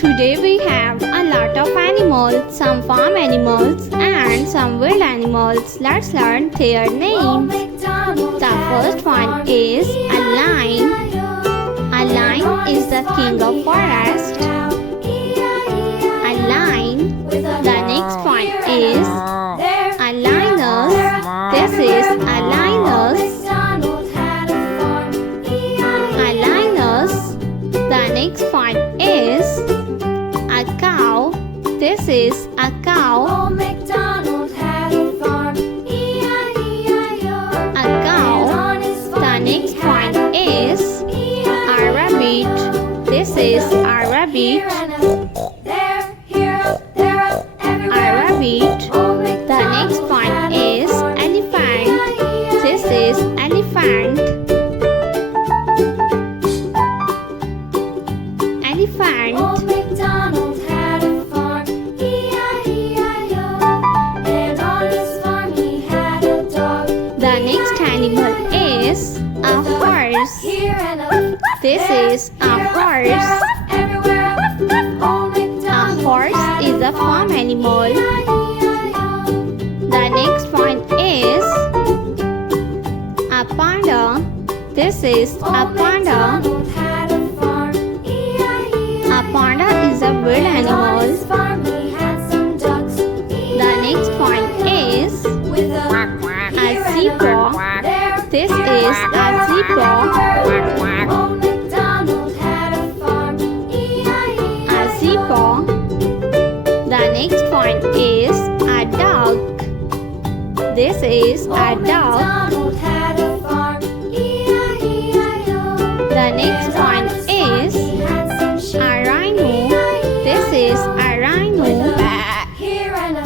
Today we have a lot of animals, some farm animals and some wild animals. Let's learn their names. The first one is a lion. A lion is the king of forest. A lion. The next one is a lioness. This is a lioness. A lioness. The next one is a cow. This is a cow. Old MacDonald had a farm, E-I-E-I-O. A cow. And on his The farm next he had one is E-I-E-I-O. a rabbit. This is a Here rabbit. and up, there, here up, there up, A everywhere. rabbit. Old The MacDonald next one had a is farm, elephant. E-I-E-I-O. This is elephant. Elephant. Old MacDonald had a farm, E-I-E-I-O. And on his farm he had a dog. The next animal is a horse. Here and up, This there, is a here up, horse. there up, everywhere. Old A MacDonald horse had is a farm animal. E-I-E-I-O. The next one is a panda. This is a Old panda. MacDonald had a farm, E-I-E-I-O. A panda is a wild And on his animal. farm he had some ducks. The next one is With a a zebra. there, This here, is a there, zebra. everywhere. Old MacDonald had a farm, E-I-E-I-O. A zebra. The next one is a duck. This is a Old duck. MacDonald had a farm, E-I-E-I-O. The next one is He had some sheep, a rhino. E-I-E-I-O. This is a rhino. Here and a